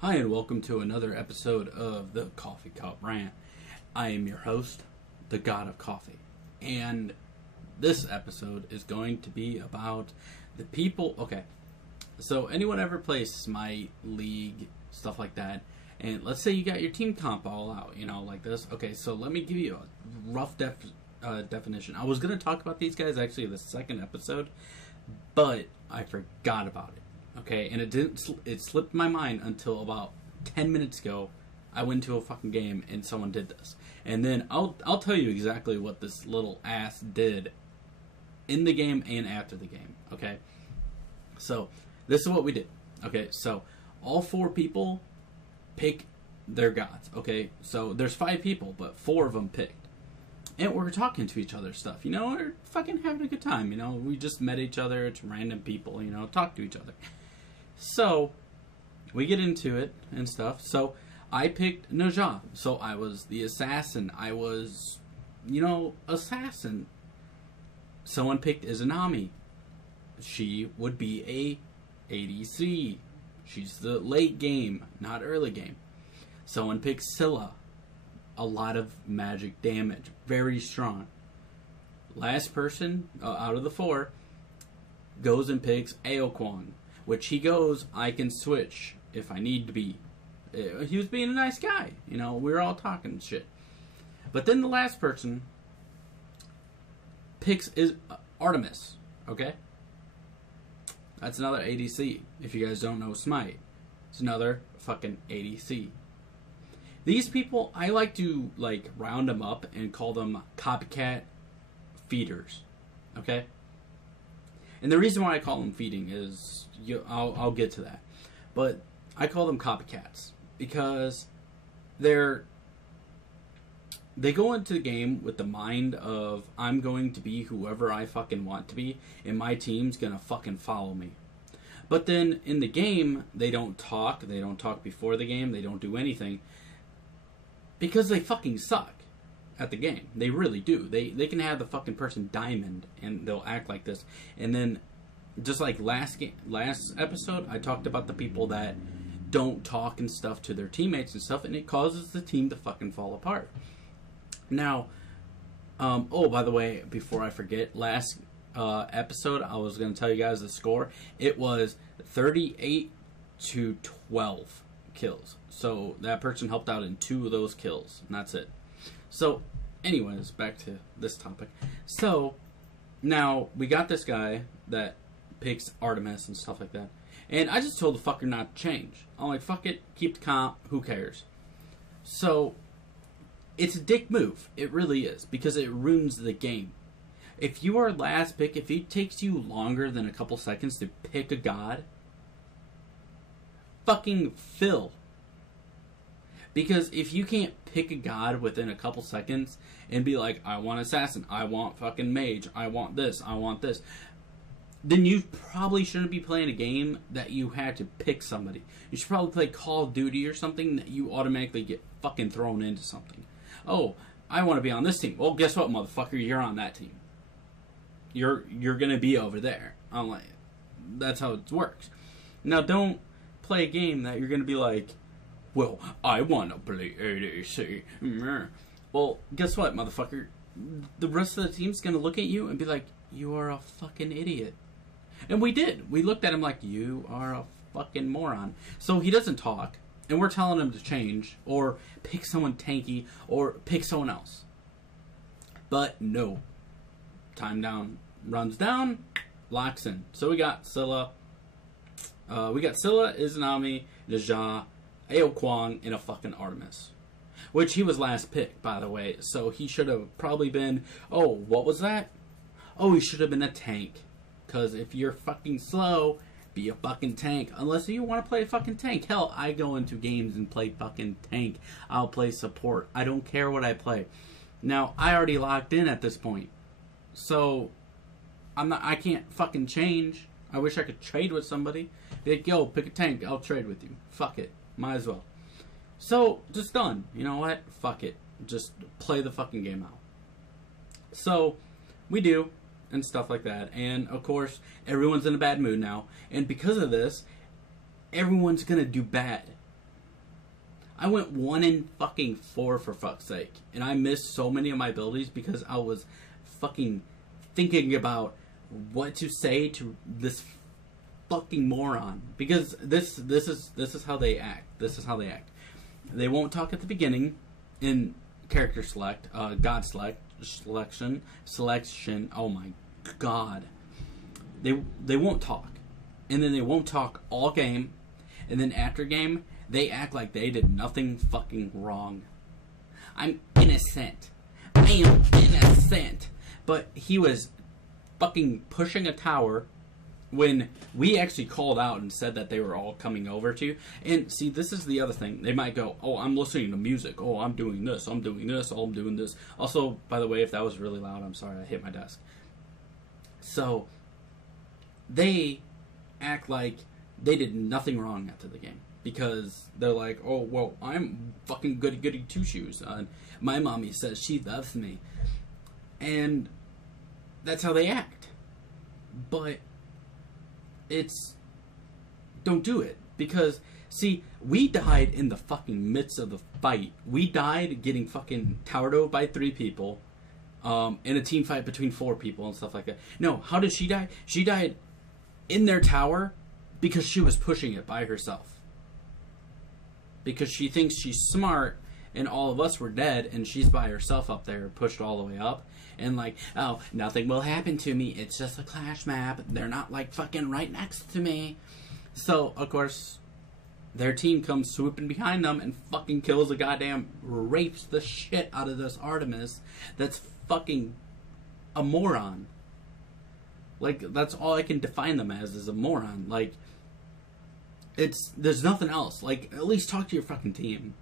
Hi, and welcome to another episode of the Cup Rant. I am your host, the God of Coffee, and this episode is going to be about the people. Okay, so anyone ever play Smite, League, stuff like that, and let's say you got your team comp all out, like this. Okay, so let me give you a rough definition. I was going to talk about these guys actually in the second episode, but I forgot about it. Okay, and it slipped my mind until about 10 minutes ago. I went to a fucking game and someone did this. And then I'll tell you exactly what this little ass did in the game and after the game. Okay, so this is what we did. Okay, so all four people pick their gods. Okay, so there's 5 people, but 4 of them picked. And we're talking to each other stuff, we're fucking having a good time, we just met each other, it's random people, talk to each other. So, we get into it and stuff. So, I picked Najah. So, I was the assassin. I was, assassin. Someone picked Izanami. She would be a ADC. She's the late game, not early game. Someone picked Scylla. A lot of magic damage. Very strong. Last person out of the 4 goes and picks Aokwon. Which he goes, I can switch if I need to be. He was being a nice guy. We were all talking shit. But then the last person picks is Artemis. Okay? That's another ADC. If you guys don't know Smite. It's another fucking ADC. These people, I like to round them up and call them copycat feeders. Okay? And the reason why I call them feeding is, I'll get to that. But I call them copycats because they go into the game with the mind of, I'm going to be whoever I fucking want to be, and my team's gonna fucking follow me. But then in the game, they don't talk before the game, they don't do anything, because they fucking suck at the game. They really do. They can have the fucking person diamond and they'll act like this. And then just like last episode, I talked about the people that don't talk and stuff to their teammates and stuff, and it causes the team to fucking fall apart. Now, oh, by the way, before I forget, last episode I was going to tell you guys the score. It was 38 to 12 kills. So that person helped out in 2 of those kills, and that's it. So, anyways, back to this topic. So, now, we got this guy that picks Artemis and stuff like that. And I just told the fucker not to change. I'm like, fuck it, keep the comp, who cares? So, it's a dick move. It really is. Because it ruins the game. If you are last pick, if it takes you longer than a couple seconds to pick a god, fucking fill. Because if you can't pick a god within a couple seconds and be like, I want assassin, I want fucking mage, I want this, then you probably shouldn't be playing a game that you had to pick somebody. You should probably play Call of Duty or something that you automatically get fucking thrown into something. Oh, I want to be on this team. Well, guess what, motherfucker? You're on that team. You're going to be over there. I'm like, that's how it works. Now, don't play a game that you're going to be like, well, I want to play ADC. Well, guess what, motherfucker? The rest of the team's going to look at you and be like, you are a fucking idiot. And we did. We looked at him like, you are a fucking moron. So he doesn't talk, and we're telling him to change, or pick someone tanky, or pick someone else. But no. Time down, runs down, locks in. So we got Scylla. Izanami, Najah, Aokwon, and a fucking Artemis. Which he was last pick, by the way. So he should have probably been... Oh, what was that? Oh, he should have been a tank. Because if you're fucking slow, be a fucking tank. Unless you want to play a fucking tank. Hell, I go into games and play fucking tank. I'll play support. I don't care what I play. Now, I already locked in at this point. So, I can't fucking change. I wish I could trade with somebody. Be like, yo, pick a tank. I'll trade with you. Fuck it. Might as well. So, just done. You know what? Fuck it. Just play the fucking game out. So, we do. And stuff like that. And, of course, everyone's in a bad mood now. And because of this, everyone's going to do bad. I went 1-4 for fuck's sake. And I missed so many of my abilities because I was fucking thinking about what to say to this fucking moron. Because this is how they act. This is how they act. They won't talk at the beginning in character select, god selection. Oh my god. They won't talk. And then they won't talk all game. And then after game, they act like they did nothing fucking wrong. I'm innocent. I am innocent. But he was fucking pushing a tower when we actually called out and said that they were all coming over to you. And see, this is the other thing. They might go, oh, I'm listening to music. Oh, I'm doing this. I'm doing this. Oh, I'm doing this. Also, by the way, if that was really loud, I'm sorry. I hit my desk. So, they act like they did nothing wrong after the game. Because they're like, oh, well, I'm fucking goody two-shoes. My mommy says she loves me. And that's how they act. But don't do it. Because, see, we died in the fucking midst of the fight. We died getting fucking towered over by 3 people. In a team fight between 4 people and stuff like that. No, how did she die? She died in their tower because she was pushing it by herself. Because she thinks she's smart and all of us were dead and she's by herself up there pushed all the way up. And like, oh, nothing will happen to me. It's just a clash map. They're not like fucking right next to me. So, of course, their team comes swooping behind them and fucking kills rapes the shit out of this Artemis that's fucking a moron. Like, that's all I can define them as, is a moron. Like, there's nothing else. Like, at least talk to your fucking team.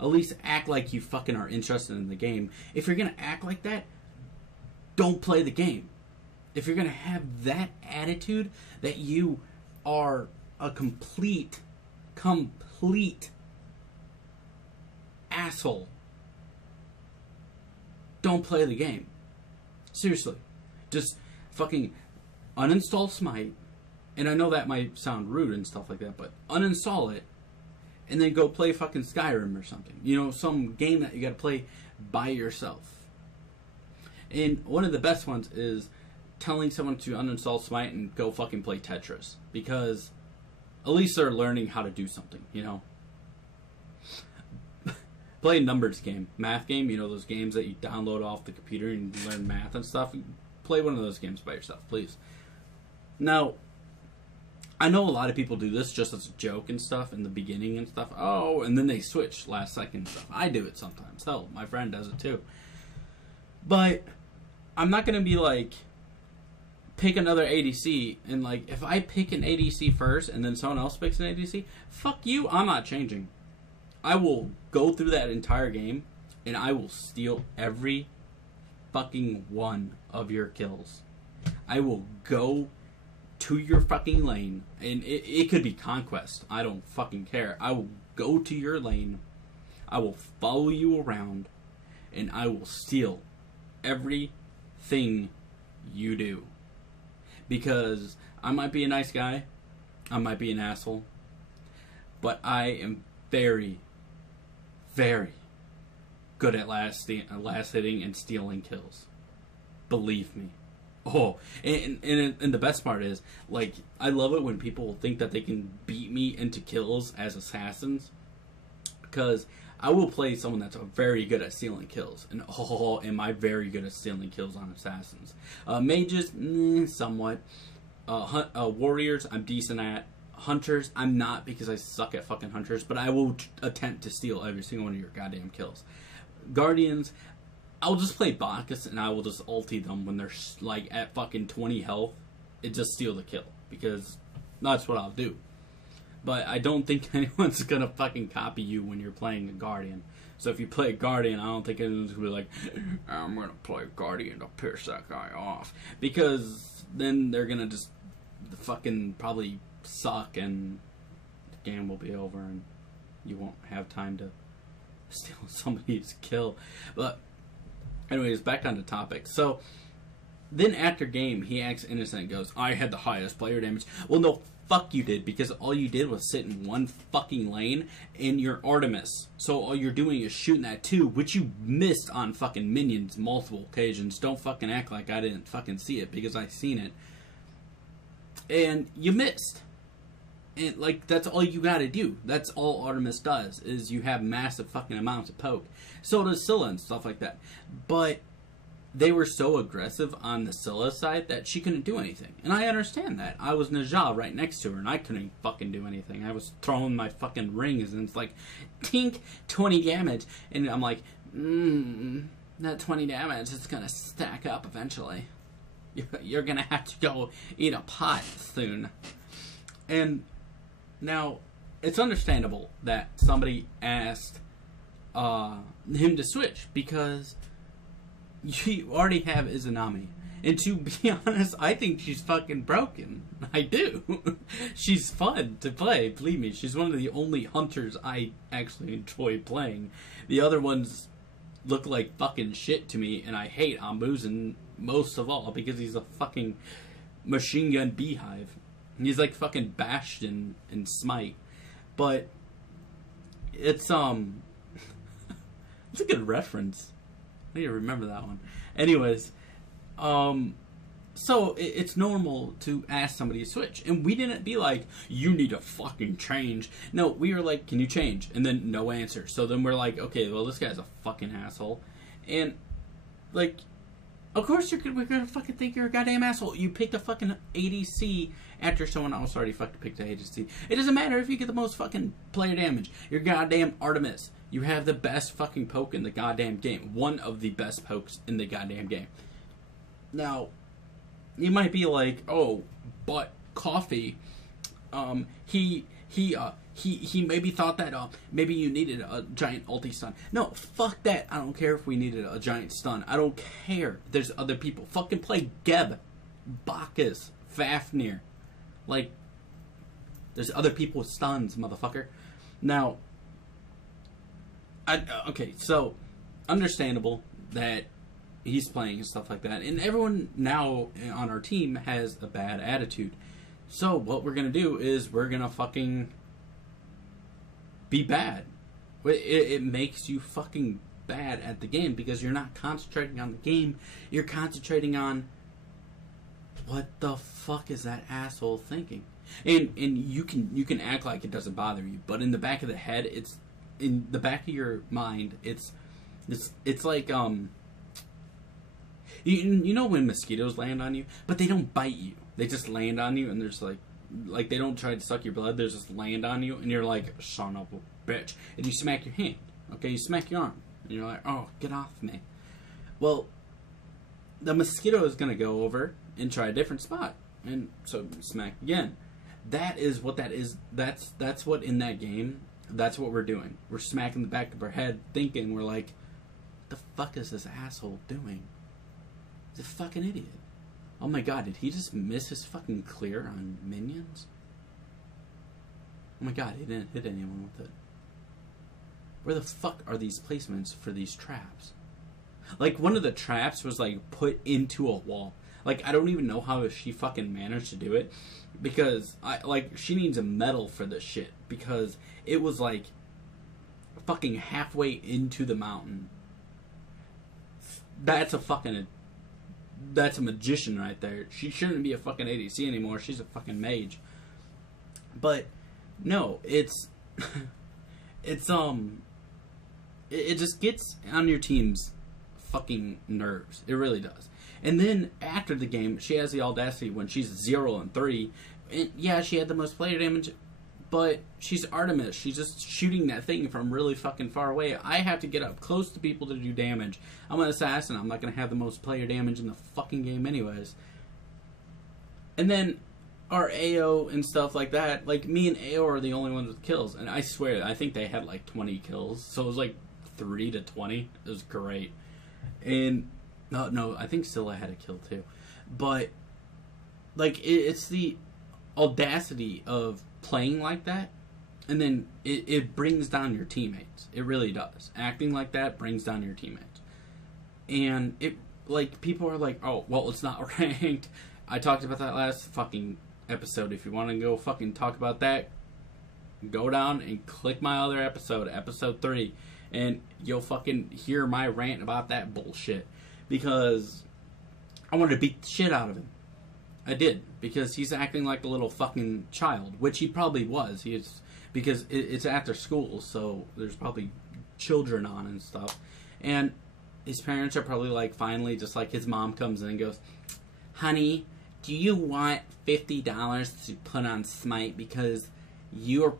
At least act like you fucking are interested in the game. If you're gonna act like that, don't play the game. If you're gonna have that attitude that you are a complete asshole, don't play the game. Seriously. Just fucking uninstall Smite. And I know that might sound rude and stuff like that, but uninstall it and then go play fucking Skyrim or something. You know, some game that you gotta play by yourself. And one of the best ones is telling someone to uninstall Smite and go fucking play Tetris. Because at least they're learning how to do something, you know? Play a numbers game, math game, you know, those games that you download off the computer and you learn math and stuff. Play one of those games by yourself, please. Now, I know a lot of people do this just as a joke and stuff in the beginning and stuff. Oh, and then they switch last second and stuff. I do it sometimes. Hell, my friend does it too. But I'm not going to be like, pick another ADC, and like, if I pick an ADC first and then someone else picks an ADC, fuck you, I'm not changing. I will go through that entire game and I will steal every fucking one of your kills. I will go to your fucking lane, and it could be conquest. I don't fucking care. I will go to your lane. I will follow you around, and I will steal everything you do. Because I might be a nice guy, I might be an asshole, but I am very, very good at last hitting and stealing kills. Believe me. Oh, and the best part is, like, I love it when people think that they can beat me into kills as assassins, because I will play someone that's very good at stealing kills, and oh, am I very good at stealing kills on assassins. Mages, somewhat. Warriors, I'm decent at. Hunters, I'm not, because I suck at fucking hunters, but I will attempt to steal every single one of your goddamn kills. Guardians, I'll just play Bacchus and I will just ulti them when they're like at fucking 20 health and just steal the kill, because that's what I'll do. But I don't think anyone's gonna fucking copy you when you're playing a Guardian. So if you play a Guardian, I don't think anyone's gonna be like, I'm gonna play a Guardian to piss that guy off, because then they're gonna just fucking probably suck and the game will be over and you won't have time to steal somebody's kill. But anyways, back on the topic. So then after game, he acts innocent and goes, I had the highest player damage. Well, no, fuck you did, because all you did was sit in one fucking lane, and you're Artemis. So all you're doing is shooting that too, which you missed on fucking minions multiple occasions. Don't fucking act like I didn't fucking see it, because I seen it. And you missed. And, like, that's all you gotta do. That's all Artemis does, is you have massive fucking amounts of poke. So does Scylla and stuff like that. But they were so aggressive on the Scylla side that she couldn't do anything. And I understand that. I was Najah right next to her, and I couldn't fucking do anything. I was throwing my fucking rings, and it's like, tink, 20 damage. And I'm like, that 20 damage is gonna stack up eventually. You're gonna have to go eat a pot soon. And now, it's understandable that somebody asked him to switch, because you already have Izanami. And to be honest, I think she's fucking broken. I do. She's fun to play, believe me. She's one of the only hunters I actually enjoy playing. The other ones look like fucking shit to me, and I hate Ambuzen most of all, because he's a fucking machine gun beehive. He's like fucking Bastion and Smite. But it's it's a good reference. I need to remember that one. Anyways, so it's normal to ask somebody to switch. And we didn't be like, you need to fucking change. No, we were like, can you change? And then no answer. So then we're like, okay, well, this guy's a fucking asshole. And, like, of course we're gonna fucking think you're a goddamn asshole. You picked a fucking ADC after someone else already fucking picked an ADC. It doesn't matter if you get the most fucking player damage. You're goddamn Artemis. You have the best fucking poke in the goddamn game. One of the best pokes in the goddamn game. Now, you might be like, oh, but Coffee, he maybe thought that maybe you needed a giant ulti stun. No, fuck that. I don't care if we needed a giant stun. I don't care. There's other people. Fucking play Geb, Bacchus, Fafnir. Like, there's other people with stuns, motherfucker. Now, okay, so understandable that he's playing and stuff like that, and everyone now on our team has a bad attitude. So what we're gonna do is we're gonna fucking be bad. It makes you fucking bad at the game, because you're not concentrating on the game. You're concentrating on what the fuck is that asshole thinking. And you can act like it doesn't bother you, but in the back of the head, it's in the back of your mind. It's like you know when mosquitoes land on you, but they don't bite you. They just land on you, and there's like they don't try to suck your blood. They just land on you, and you're like, son of a bitch. And you smack your hand. Okay, you smack your arm. And you're like, oh, get off me. Well, the mosquito is going to go over and try a different spot. And so smack again. That is what that is. That's what in that game, that's what we're doing. We're smacking the back of our head, thinking, we're like, what the fuck is this asshole doing? He's a fucking idiot. Oh my god, did he just miss his fucking clear on minions? Oh my god, he didn't hit anyone with it. Where the fuck are these placements for these traps? Like, one of the traps was, like, put into a wall. Like, I don't even know how she fucking managed to do it. Because, she needs a medal for this shit. Because it was, like, fucking halfway into the mountain. That's a magician right there. She shouldn't be a fucking ADC anymore. She's a fucking mage. But, no, it just gets on your team's fucking nerves. It really does. And then after the game, she has the audacity when she's 0-3. And yeah, she had the most player damage, but she's Artemis. She's just shooting that thing from really fucking far away. I have to get up close to people to do damage. I'm an assassin. I'm not going to have the most player damage in the fucking game anyways. And then our AO and stuff like that, like, me and AO are the only ones with kills. And I swear, I think they had like 20 kills. So it was like 3-20. It was great. And no, I think Scylla had a kill too. But, like, it's the audacity of playing like that, and then it brings down your teammates. It really does. Acting like that brings down your teammates. And it, like, people are like, oh, well, it's not ranked. I talked about that last fucking episode. If you want to go fucking talk about that, go down and click my other episode, episode 3, and you'll fucking hear my rant about that bullshit. Because I wanted to beat the shit out of him. I did, because he's acting like a little fucking child, which he probably was. Because it's after school, so there's probably children on and stuff. And his parents are probably like, finally, just like his mom comes in and goes, honey, do you want $50 to put on Smite because your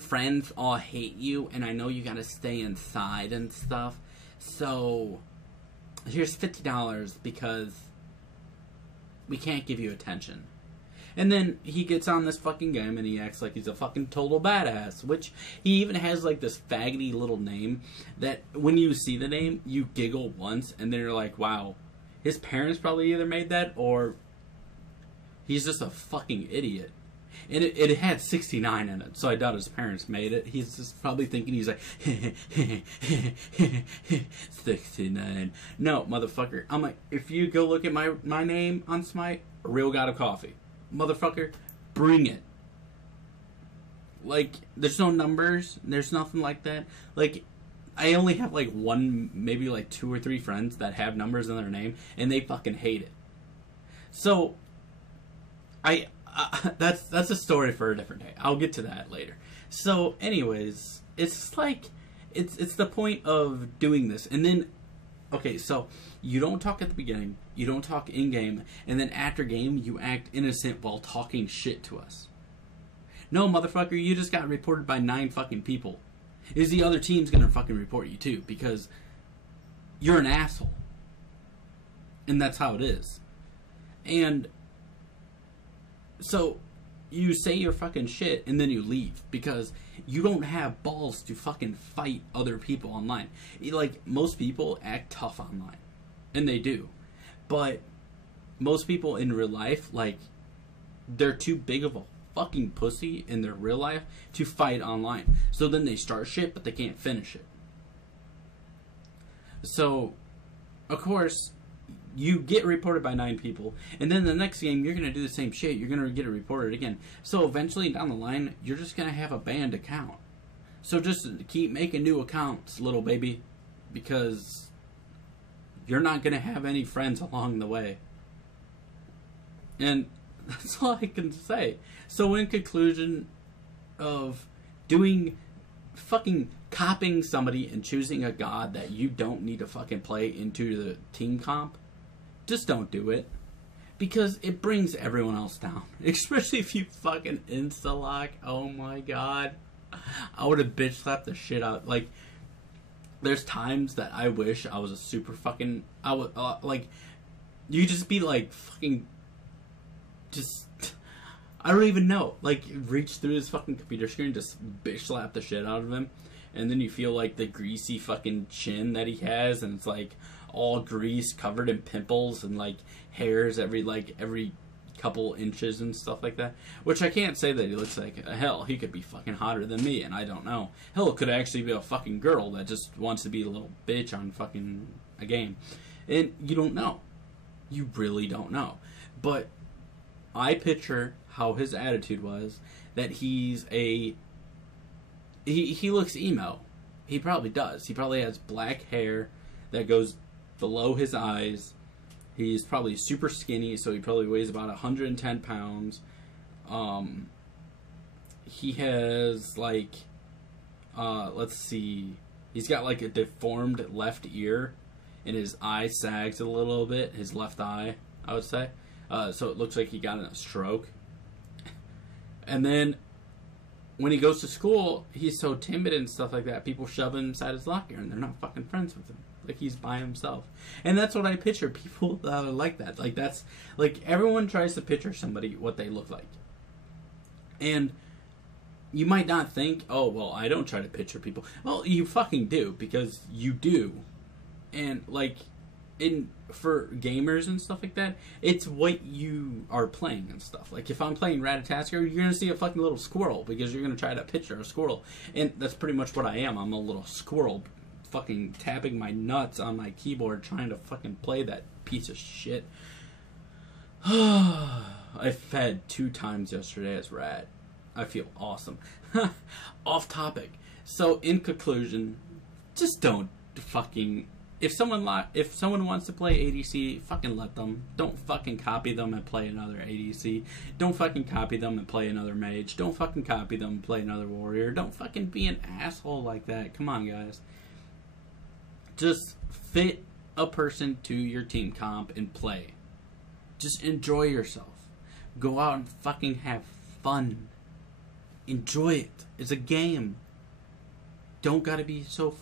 friends all hate you and I know you gotta stay inside and stuff, so here's $50 because we can't give you attention. And then he gets on this fucking game and he acts like he's a fucking total badass, which he even has like this faggoty little name that when you see the name, you giggle once and then you're like, wow, his parents probably either made that or he's just a fucking idiot. And it had 69 in it, so I doubt his parents made it. He's just probably thinking, he's like, 69. No, motherfucker. I'm like, if you go look at my name on Smite, Real God of Coffee. Motherfucker, bring it. Like, there's no numbers. There's nothing like that. Like, I only have like one, maybe like 2 or 3 friends that have numbers in their name, and they fucking hate it. So, that's a story for a different day. I'll get to that later. So, anyways, it's just like, it's the point of doing this. And then, okay, so you don't talk at the beginning, you don't talk in game, and then after game you act innocent while talking shit to us. No, motherfucker, you just got reported by 9 fucking people. Is the other team's gonna fucking report you too, because you're an asshole. And that's how it is. And so you say your fucking shit and then you leave because you don't have balls to fucking fight other people online. Like, most people act tough online, and they do, but most people in real life, like, they're too big of a fucking pussy in their real life to fight online. So then they start shit, but they can't finish it. So, of course, you get reported by 9 people, and then the next game you're going to do the same shit. You're going to get reported again. So eventually down the line, you're just going to have a banned account. So just keep making new accounts, little baby, because you're not going to have any friends along the way. And that's all I can say. So in conclusion of doing fucking copying somebody and choosing a god that you don't need to fucking play into the team comp, just don't do it. Because it brings everyone else down. Especially if you fucking insta-lock. Oh my god. I would have bitch slapped the shit out. Like, there's times that I wish I was a super fucking... I would, like, you just be like, fucking... Just... I don't even know. Like, reach through his fucking computer screen, just bitch slap the shit out of him. And then you feel like the greasy fucking chin that he has, and it's like all grease covered in pimples and like hairs every couple inches and stuff like that. Which I can't say that he looks like. Hell, he could be fucking hotter than me, and I don't know. Hell, it could actually be a fucking girl that just wants to be a little bitch on fucking a game. And you don't know. You really don't know. But I picture how his attitude was, that he's a... He looks emo. He probably does. He probably has black hair that goes below his eyes. He's probably super skinny, so he probably weighs about 110 pounds. He has, like, let's see. He's got, like, a deformed left ear, and his eye sags a little bit. His left eye, I would say. So it looks like he got a stroke. And then when he goes to school, he's so timid and stuff like that. People shove him inside his locker, and they're not fucking friends with him. Like, he's by himself. And that's what I picture people that are like that. Like, that's... Like, everyone tries to picture somebody what they look like. And you might not think, oh, well, I don't try to picture people. Well, you fucking do, because you do. And, like, for gamers and stuff like that, it's what you are playing and stuff. Like, if I'm playing Ratatasker, you're going to see a fucking little squirrel, because you're going to try to picture a squirrel. And that's pretty much what I am. I'm a little squirrel fucking tapping my nuts on my keyboard trying to fucking play that piece of shit. I fed 2 times yesterday as rat. I feel awesome. Off topic. So in conclusion, just don't fucking... If someone wants to play ADC, fucking let them. Don't fucking copy them and play another ADC. Don't fucking copy them and play another mage. Don't fucking copy them and play another warrior. Don't fucking be an asshole like that. Come on, guys. Just fit a person to your team comp and play. Just enjoy yourself. Go out and fucking have fun. Enjoy it. It's a game. Don't gotta be so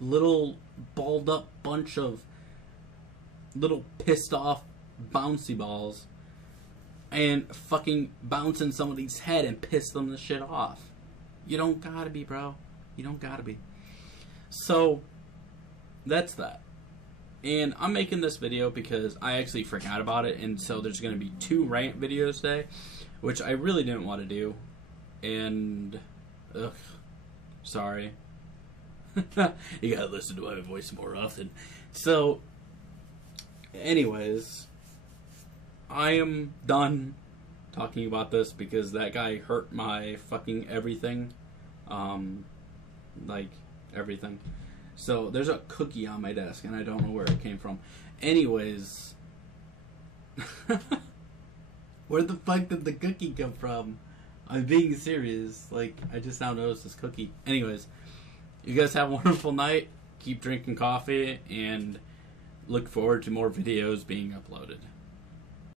little balled up bunch of little pissed off bouncy balls and fucking bounce in somebody's head and piss them the shit off. You don't gotta be, bro. You don't gotta be. So that's that. And I'm making this video because I actually forgot about it, and so there's gonna be 2 rant videos today, which I really didn't want to do. And sorry. You gotta listen to my voice more often. So, anyways, I am done talking about this because that guy hurt my fucking everything. Like, everything. So, there's a cookie on my desk, and I don't know where it came from. Anyways, where the fuck did the cookie come from? I'm being serious. Like, I just now noticed this cookie. Anyways, you guys have a wonderful night. Keep drinking coffee, and look forward to more videos being uploaded.